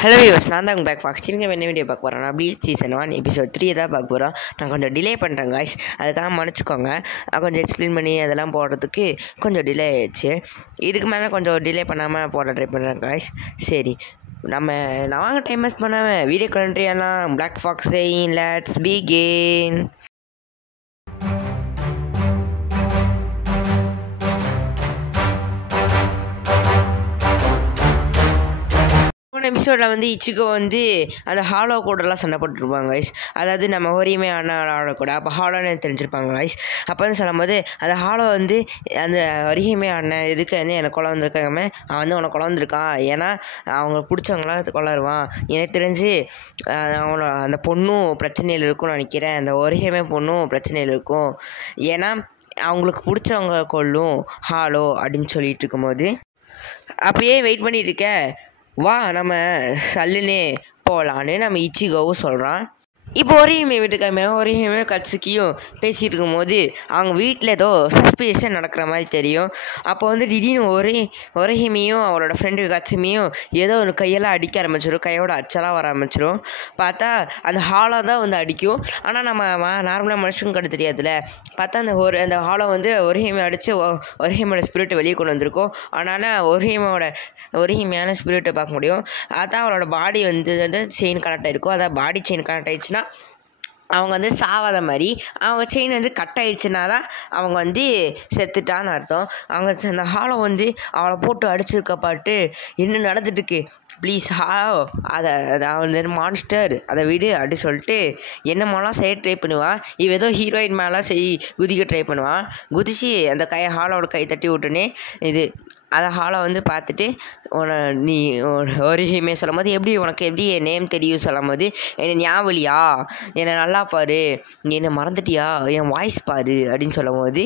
Hello use நான் தான் back Fox நீங்கள் என்ன வீடியோ பார்க்க போகிறேன் அப்படி சீசன் 1 எபிசோட் 3 தான் பார்க்க போகிறோம். நான் கொஞ்சம் டிலே பண்ணுறேன் காய்ஸ், அதுக்காக மன்னிச்சிக்கோங்க. கொஞ்சம் எக்ஸ்பிளைன் பண்ணி அதெல்லாம் போடுறதுக்கு கொஞ்சம் டிலே ஆயிடுச்சு. இதுக்கு மேலே கொஞ்சம் டிலே பண்ணாமல் போட ட்ரை பண்ணுறேன் காய்ஸ். சரி, நான் வாங்க டைம் வேஸ்ட் பண்ணாமல் வீடியோ கண்ட்ரி எல்லாம் பிளாக் ஃபாக்ஸ் லெட்ஸ் பிகின். போன எபிசோடில் வந்து இச்சிகோ வந்து அந்த ஹாலோ கூடலாம் சண்டை போட்டுருப்பாங்க கைஸ். அதாவது நம்ம ஒரியுமே ஆள கூட அப்போ ஹாலோன்னு தெரிஞ்சிருப்பாங்க கைஸ். அப்போ வந்து சொல்லும்போது அந்த ஹாலோ வந்து அந்த ஒரியுமே அண்ணன் எதுக்கு வந்து எனக்கு கொலை வந்திருக்காங்க, அவன் வந்து உனக்கு கொலை வந்திருக்கான், ஏன்னா அவங்களுக்கு பிடிச்சவங்களாம் கொள்ளாருவான். எனக்கு தெரிஞ்சு அவனோட அந்த பொண்ணும் பிரச்சனையில் இருக்கும்னு நினைக்கிறேன். அந்த ஒரியுமே பொண்ணும் பிரச்சனையில் இருக்கும், ஏன்னா அவங்களுக்கு பிடிச்சவங்க கொல்லும் ஹாலோ அப்படின்னு சொல்லிட்டு இருக்கும்போது, அப்பயே வெயிட் பண்ணிட்டு இருக்க, வா நம்ம சல்லுனே போகலான்னு நம்ம இச்சிகோவும் சொல்கிறான். இப்போ ஒரேயுமே ஒரேயுமே கட்சுக்கியும் பேசிகிட்டு இருக்கும்போது அவங்க வீட்டில் ஏதோ சஸ்பிஷன் நடக்கிற மாதிரி தெரியும். அப்போ வந்து திடீர்னு ஒரேயுமையும் அவளோட ஃப்ரெண்டு கட்சுமியும் ஏதோ ஒரு கையெல்லாம் அடிக்க ஆரம்பிச்சிடும், கையோட அச்செல்லாம் வர ஆரம்பிச்சிடும். பார்த்தா அந்த ஹாலோ தான் வந்து அடிக்கும். ஆனால் நம்ம நார்மலாக மனுஷங்க கண்டு தெரியாதுல்ல. பார்த்தா அந்த ஹாலோ வந்து ஒரேயுமை அடித்து ஒரேயுமையோட ஸ்பிரிட்டை வெளியே கொண்டு வந்திருக்கும். ஆனால் ஒரேயுமையான ஸ்பிரிட்டை பார்க்க முடியும். அதான் அவளோட பாடி வந்து செயின் கனெக்ட் ஆகிருக்கும். அதான் பாடி செயின் கனெக்ட் ஆகிடுச்சுன்னா அவங்க வந்து சாவாத மாதிரி, அவங்க செயின் வந்து கட் ஆகிடுச்சுன்னா தான் அவங்க வந்து செத்துட்டான்னு அர்த்தம். அவங்க அந்த ஹாலோ வந்து அவளை போட்டு அடிச்சிருக்கப்பாட்டு என்ன நடந்துட்டுருக்கு, ப்ளீஸ் ஹாலோ அதை வந்து மான்ஸ்டர் அதை விடு அப்படி சொல்லிட்டு என்னமாலாம் செய்ய ட்ரை பண்ணுவான். இவ ஏதோ ஹீரோயின் மேலாம் குதிக்க ட்ரை பண்ணுவான். குதிச்சு அந்த ஹாலோட கை தட்டி விட்டுனே அதை ஹாலோ வந்து பார்த்துட்டு நீ ஒரேயுமே சொல்லும் போது உனக்கு எப்படி என் நேம் தெரியும் சொல்லும் போது, என்னை ஞாபகலியா, என்னை நல்லா பாரு, நீ என்னை மறந்துட்டியா, என் வாய்ஸ் பாரு அப்படின்னு சொல்லும் போது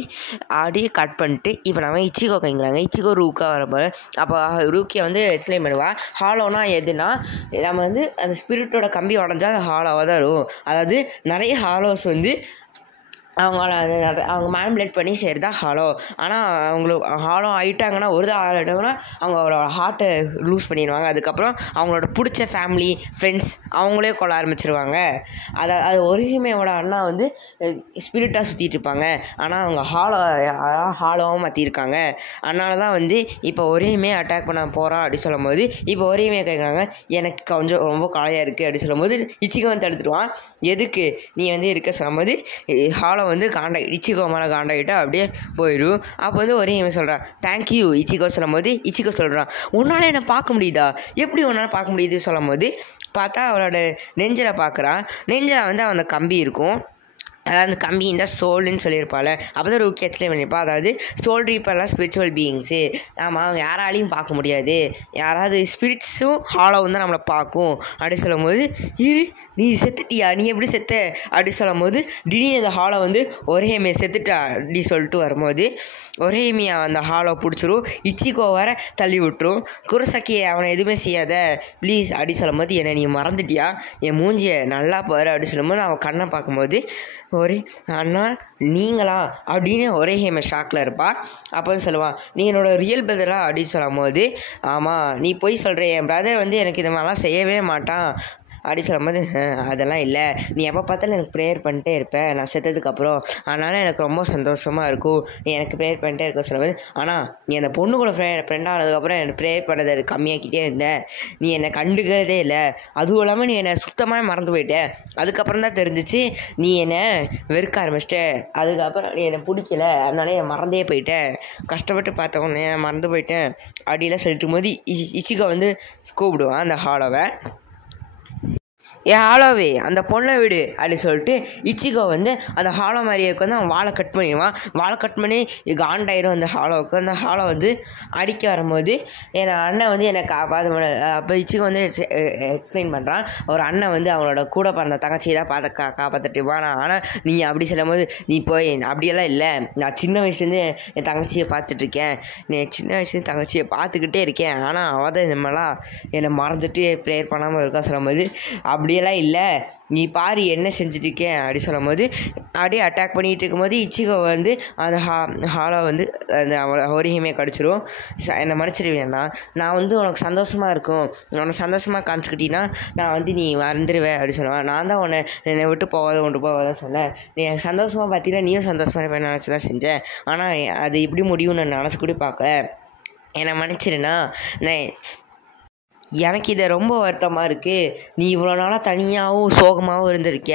அப்படியே கட் பண்ணிட்டு இப்போ நம்ம இச்சிகோ கைங்கிறாங்க. இச்சிகோ ரூக்கா வரப்போ அப்போ ரூக்கியை வந்து எக்ஸ்பிளைன் பண்ணுவா. ஹாலோனா எதுனா நம்ம வந்து அந்த ஸ்பிரிட்டோட கம்பி உடஞ்சா அது ஹாலோவாக தான் இருக்கும். அதாவது நிறைய ஹாலோஸ் வந்து அவங்க மேனிபுலேட் பண்ணி செய்கிறது தான் ஹாலோ. ஆனால் அவங்களுக்கு ஹாலோ ஆகிட்டாங்கன்னா ஆகிட்டாங்கன்னா அவங்களோட ஹார்ட்டை லூஸ் பண்ணிடுவாங்க. அதுக்கப்புறம் அவங்களோட பிடிச்ச ஃபேமிலி ஃப்ரெண்ட்ஸ் அவங்களே கொள்ள ஆரம்பிச்சிருவாங்க. அது ஒரேயுமையோட அண்ணா வந்து ஸ்பிரிட்டாக சுற்றிட்டு இருப்பாங்க, ஆனால் அவங்க ஹாலோவாக மாற்றிருக்காங்க. அதனால தான் வந்து இப்போ ஒரேயுமே அட்டாக் பண்ண போகிறான் அப்படி சொல்லும் போது இப்போ ஒரேயுமே கேட்குறாங்க, எனக்கு கொஞ்சம் ரொம்ப காலையாக இருக்குது அப்படி சொல்லும் போது இச்சிகோ வந்து தடுத்துடுவான். எதுக்கு நீ வந்து இருக்க சொல்லும் போது ஹாலோ வந்து இச்சிகோ மேலே காண்டாகிட்டா அப்படியே போயிடும். அப்போ வந்து ஒரேயுமே சொல்கிறான் தேங்க்யூ இச்சிகோ சொல்லும் போது இச்சிகோ சொல்கிறான், உன்னால் என்னை பார்க்க முடியுதா, எப்படி உன்னால் பார்க்க முடியுது சொல்லும் போது பார்த்தா அவளோட நெஞ்சில் பார்க்குறான். நெஞ்சில் வந்து அவன் கம்பி இருக்கும், அதாவது அந்த கம்பி இந்த சோல்னு சொல்லியிருப்பாள். அப்போ தான் ரூக்கி எக்ஸ்பிளைன் பண்ணியிருப்பா. அதாவது சோல் ரீப்பர்லாம் ஸ்பிரிச்சுவல் பீயிங்ஸு, ஆமாம் அவங்க யாராலையும் பார்க்க முடியாது, யாராவது ஸ்பிரிட்ஸும் ஹாலோவும் தான் நம்மளை பார்க்கும் அப்படி சொல்லும் போது, நீ செத்துட்டியா, நீ எப்படி செத்த அப்படி சொல்லும் போது திடீர்னு அந்த ஹாலோ வந்து ஒரேயுமே செத்துட்டா அப்படி சொல்லிட்டு வரும்போது ஒரேயுமையா அந்த ஹாலோ பிடிச்சிரும். இச்சிகோ வர தள்ளி விட்டுரும். குரோசாக்கியை அவனை எதுவுமே செய்யாத ப்ளீஸ் அப்படி சொல்லும் போது, என்னை நீ மறந்துட்டியா, என் மூஞ்சியை நல்லா பாரு அப்படி சொல்லும்போது அவன் கண்ணை பார்க்கும்போது அண்ணா நீங்களா அப்படின்னு ஒரேயுமே ஷாக்கில் இருப்பா. அப்போ சொல்லுவான், நீ என்னோட ரியல் பிரதரா அப்படின்னு சொல்லும் போது, ஆமாம் நீ போய் சொல்கிற, என் பிரதர் வந்து எனக்கு இது மாதிரிலாம் செய்யவே மாட்டான் அப்படி சொல்லும் போது, அதெல்லாம் இல்லை, நீ எப்போ பார்த்தாலும் எனக்கு ப்ரேயர் பண்ணிட்டே இருப்பேன் நான் செத்ததுக்கப்புறம், அதனால் எனக்கு ரொம்ப சந்தோஷமாக இருக்கும், நீ எனக்கு ப்ரேயர் பண்ணிட்டே இருக்க சொல்லும்போது, ஆனால் நீ அந்த பொண்ணு கூட ஃப்ரெண்ட் ஆனதுக்கப்புறம் எனக்கு ப்ரேயர் பண்ணதை கம்மியாக்கிட்டே இருந்தேன், நீ என்னை கண்டுக்கிறதே இல்லை, அதுவும் இல்லாமல் நீ என்னை சுத்தமாக மறந்து போயிட்டேன், அதுக்கப்புறம் தான் தெரிஞ்சிச்சு நீ என்னை வெறுக்க ஆரம்பிச்சிட்ட, அதுக்கப்புறம் நீ என்னை பிடிக்கல, அதனால என் மறந்தே போயிட்டேன், கஷ்டப்பட்டு பார்த்தவொன்னே மறந்து போயிட்டேன் அப்படிலாம் சொல்லிட்டு போது இச்சிகோ வந்து கூப்பிடுவான் அந்த ஹாலோவை. ஹாலோவே அந்த பொண்ணை விடு அப்படி சொல்லிட்டு இச்சிகோ வந்து அந்த ஹாலோ மாதிரிக்கு வந்து அவன் வாழை கட் பண்ணிடுவான். வாழை கட் பண்ணி காண்டாயிரும் அந்த ஹாலோவுக்கு. அந்த ஹாலோ வந்து அடிக்க வரும்போது என் அண்ணன் வந்து என்னை அப்போ இச்சிகோ வந்து எக்ஸ்பிளைன் பண்ணுறான். ஒரு அண்ணன் வந்து அவனோட கூட பிறந்த தங்கச்சியை தான் காப்பாற்றிட்டுவான். ஆனால் நீ அப்படி சொல்லும் போது, நீ போய் அப்படியெல்லாம் இல்லை, நான் சின்ன வயசுலேருந்து என் தங்கச்சியை பார்த்துட்ருக்கேன், நான் சின்ன வயசுலேருந்து தங்கச்சியை பார்த்துக்கிட்டே இருக்கேன், ஆனால் அவள் தான் இந்த மாதிரிலாம் என்னை மறந்துட்டு ப்ரேயர் பண்ணாமல் இருக்கா சொல்லும் போது, அப்படி அப்படியெல்லாம் இல்லை, நீ பாரு என்ன செஞ்சுட்ருக்கேன் அப்படி சொல்லும்போது அப்படியே அட்டாக் பண்ணிகிட்டு இருக்கும்போது இச்சிகோ வந்து அந்த ஹாலோ வந்து அந்த ஒரிஹிமே கடிச்சிடும். என்னை மன்னிச்சிடுவேன்னா, நான் வந்து உனக்கு சந்தோஷமாக இருக்கும், உனக்கு சந்தோஷமாக காமிச்சிக்கிட்டீங்கன்னா நான் வந்து நீ வந்துடுவேன் அப்படி சொல்லுவேன். நான் தான் என்னை விட்டு போகாதான் சொன்னேன். நீ எனக்கு சந்தோஷமாக பார்த்தீங்கன்னா நீயும் சந்தோஷமாக இருப்பேன் நினச்சி தான் செஞ்சேன். ஆனால் அது இப்படி முடியும்னு நான் நினச்சி கூட பார்க்கல. என்னை மன்னிச்சிடுண்ணா, நான் எனக்கு இதை ரொம்ப வருத்தமாக இருக்குது. நீ இவ்வளோ நாளாக தனியாகவும் சோகமாகவும் இருந்திருக்க,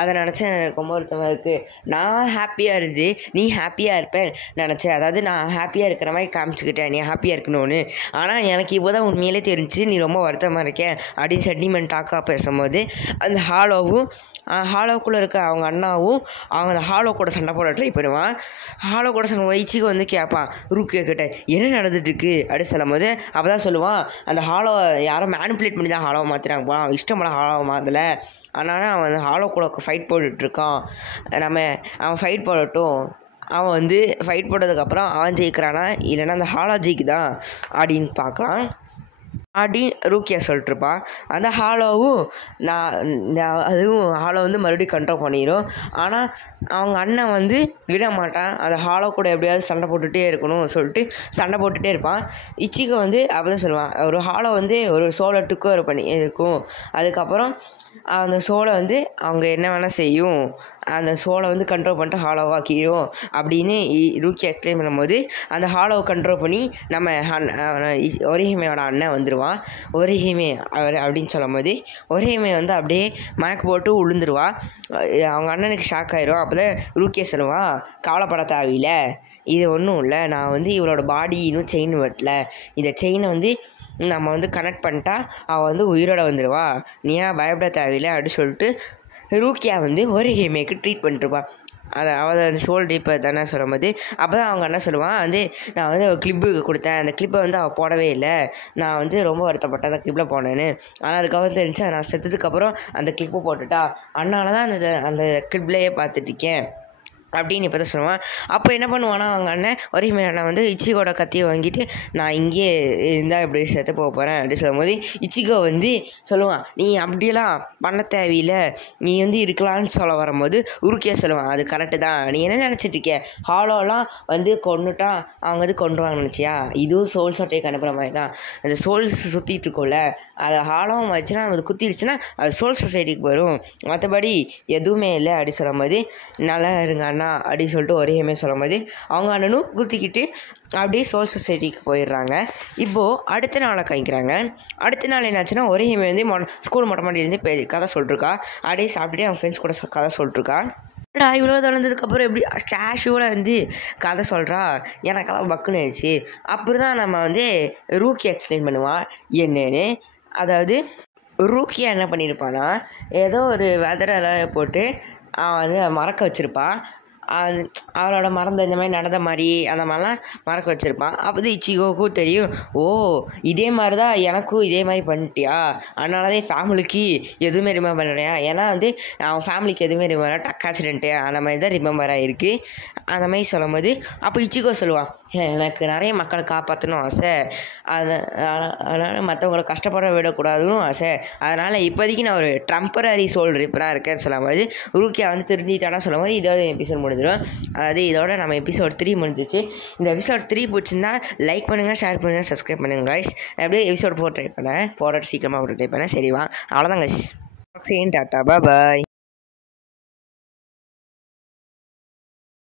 அதை நினச்சா எனக்கு ரொம்ப வருத்தமாக இருக்குது. நான் ஹாப்பியாக இருந்து நீ ஹாப்பியாக இருப்பேன் நினச்சேன். அதாவது நான் ஹாப்பியாக இருக்கிற மாதிரி காமிச்சிக்கிட்டேன் நீ ஹாப்பியாக இருக்கணும்னு. ஆனால் எனக்கு இப்போ தான் உண்மையிலே தெரிஞ்சு நீ ரொம்ப வருத்தமாக இருக்கேன் அப்படின்னு சென்டிமெண்ட்டாக பேசும்போது அந்த ஹாலோக்குள்ளே இருக்க அவங்க அண்ணாவும் அவங்க அந்த ஹாலோ கூட சண்டை போட ட்ரை பண்ணுவான். ஹாலோ கூட சண்டை இச்சிக்கு வந்து கேட்பான் ரூக்கியா கிட்ட என்ன நடந்துட்டுருக்கு அப்படின்னு சொல்லும் போது அப்போ தான் சொல்லுவான், அந்த ஹாலோ யாரும் மேனிப்புலேட் பண்ணி தான் ஹாலோவை மாற்றினாங்க போல, அவன் இஷ்டம் போல ஹாலோவை மாற்றலை, அதனால் அவன் வந்து ஹாலோ கூட ஃபைட் போட்டுட்ருக்கான். அவன் ஃபைட் போடட்டும், அவன் வந்து ஃபைட் போட்டதுக்கப்புறம் அவன் ஜெயிக்கிறானா இல்லைன்னா அந்த ஹாலோ ஜெயிக்குதான் அப்படின்னு பார்க்கலாம் அப்படின்னு ரூக்கியா சொல்லிட்டுருப்பான். அந்த ஹாலோவும் அதுவும் ஹாலோ வந்து மறுபடியும் கண்ட்ரோல் பண்ணிடும். ஆனால் அவங்க அண்ணன் வந்து விட மாட்டான், அந்த ஹாலோ கூட எப்படியாவது சண்டை போட்டுகிட்டே இருக்கணும் சொல்லிட்டு சண்டை போட்டுகிட்டே இருப்பான். இச்சிகோ வந்து அப்போ தான் சொல்லுவான், ஒரு ஹாலோ வந்து ஒரு சோலை டுக்கர் பண்ணி இருக்கும், அதுக்கப்புறம் அந்த சோலை வந்து அவங்க என்ன வேணால் செய்யும், அந்த சோலை வந்து கண்ட்ரோல் பண்ணிட்டு ஹாலோவாக்கிடும் அப்படின்னு ரூக்கி எக்ஸ்பிளைன் பண்ணும்போது அந்த ஹாலோவை கண்ட்ரோல் பண்ணி நம்ம ஒரிஹிமேயோட அண்ணன் வந்துடுவான். ஒரிஹிமே அப்படின்னு சொல்லும் போது ஒரிஹிமே வந்து அப்படியே மயக்க போட்டு விழுந்துருவா. அவங்க அண்ணனுக்கு ஷாக் ஆயிரும். அப்போ தான் ரூக்கியை சொல்லுவான், கவலைப்பட தேவையில்ல, இது ஒன்றும் இல்லை, நான் வந்து இவளோட பாடி இன்னும் செயின் வெட்டல, இந்த செயினை வந்து நம்ம வந்து கனெக்ட் பண்ணிட்டா அவள் வந்து உயிரோட வந்துடுவா, நீ ஏன் பயப்பட தேவையில்லை அப்படின்னு சொல்லிட்டு ரூக்கியா வந்து ஒரிஹிமேக்கு ட்ரீட் பண்ணிட்டுருப்பான். அவள் அந்த சோல் டீப்பை தானே சொல்லும் போது அப்போ தான் அவங்க என்ன சொல்லுவான், வந்து நான் வந்து ஒரு கிளிப்பு கொடுத்தேன், அந்த கிளிப்பை வந்து அவள் போடவே இல்லை, நான் வந்து ரொம்ப வருத்தப்பட்டேன் அந்த கிளிப்பில் போனேன்னு. ஆனால் அதுக்கப்புறம் தெரிஞ்சு நான் செத்ததுக்கப்புறம் அந்த கிளிப்பை போட்டுட்டா, அதனால தான் அந்த கிளிப்லேயே பார்த்துட்ருக்கேன் அப்படின்னு இப்போ தான் சொல்லுவான். அப்போ என்ன பண்ணுவானா அவங்க அண்ணன் ஒரிஹிமே அண்ணன் வந்து இச்சிகோட கத்தியை வாங்கிட்டு நான் இங்கேயே இருந்தால் இப்படி சேர்த்து போக போகிறேன் அப்படின்னு சொல்லும்போது இச்சிகோ வந்து சொல்லுவான், நீ அப்படியெல்லாம் பண்ண தேவையில்லை, நீ வந்து இருக்கலான்னு சொல்ல வரும்போது உருக்கியா சொல்லுவான், அது கரெக்டு தான், நீ என்ன நினச்சிட்டு இருக்க, ஹாலோலாம் வந்து கொண்டுட்டா அவங்க வந்து கொண்டுருவாங்க நினச்சியா, இதுவும் சோல் சொட்டையை அனுப்புகிற மாதிரி தான், அந்த சோல்ஸ் சுற்றிட்டு இருக்கோம்ல அதை ஹாலோவும் வச்சுன்னா அது குத்திடுச்சுன்னா அது சோல் சொசைட்டிக்கு வரும், மற்றபடி எதுவுமே இல்லை அப்படி சொல்லும்போது நல்லா இருங்க அண்ணா அப்படின்னு சொல்லிட்டு ஒரிஹிமே சொல்லும் போது அவங்க அண்ணனும் குத்திக்கிட்டு அப்படியே சோல் சொசைட்டிக்கு போயிடுறாங்க. இப்போது அடுத்த நாளை கழிக்கிறாங்க. அடுத்த நாள் என்னாச்சுன்னா ஒரிஹிமே வந்து ஸ்கூல் மொட்டை மாடியிலேருந்து கதை சொல்லிட்டுருக்கா, அப்படியே சாப்பிட்டுட்டு அவங்க ஃப்ரெண்ட்ஸ் கூட கதை சொல்லிட்டுருக்கா. இவ்வளோ தொடர்ந்ததுக்கப்புறம் எப்படி கேஷுவலாக வந்து கதை சொல்கிறா, எனக்கெல்லாம் பக்குன்னு ஆயிடுச்சு. அப்புறம் தான் நம்ம வந்து ரூக்கி எக்ஸ்பிளைன் பண்ணுவான் என்னன்னு. அதாவது ரூக்கியா என்ன பண்ணியிருப்பான்னா, ஏதோ ஒரு வெதரெல்லாம் போட்டு அவன் வந்து மறக்க வச்சுருப்பான், அவளோட மறந்த இந்த மாதிரி நடந்த மாதிரி அந்த மாதிரிலாம் மறக்க வச்சுருப்பான். அப்போது இச்சிகோக்கும் தெரியும், ஓ இதே மாதிரி தான் எனக்கும் இதே மாதிரி பண்ணிட்டியா, அதனால தான் ஃபேமிலிக்கு எதுவுமே ரிமெம்பர் பண்ணலையா, ஏன்னா வந்து அவன் ஃபேமிலிக்கு எதுவுமே ரிமெம்பர் டக் ஆக்சிடென்ட்டு அந்த மாதிரி தான் ரிமெம்பர் ஆகிருக்கு அந்த மாதிரி சொல்லும் போது அப்போ இச்சிகோ சொல்லுவான், எனக்கு நிறைய மக்களை காப்பாற்றணும் ஆசை, அதனால் மற்றவங்களை கஷ்டப்பட விடக்கூடாதுன்னு ஆசை, அதனால் இப்போதைக்கு நான் ஒரு டெம்பரரி சோல் ரிப்பராக இருக்கேன்னு சொல்லும் போது ரூக்கியா வந்து திருந்திட்டானா சொல்லும் போது இதோட எபிசோட் முடிஞ்சிடும். அதாவது இதோட நம்ம எபிசோட் 3 முடிஞ்சிச்சு. இந்த எபிசோட் 3 பிடிச்சிருந்தா லைக் பண்ணுங்கள், ஷேர் பண்ணுங்கள், சப்ஸ்கிரைப் பண்ணுங்கள் கைஸ். அப்படியே எபிசோட் 4 ட்ரை பண்ணேன், போட சீக்கிரமாக ட்ரை பண்ணேன். சரி வா, அவ்வளோதான் கைஸ், டாட்டா பாய்.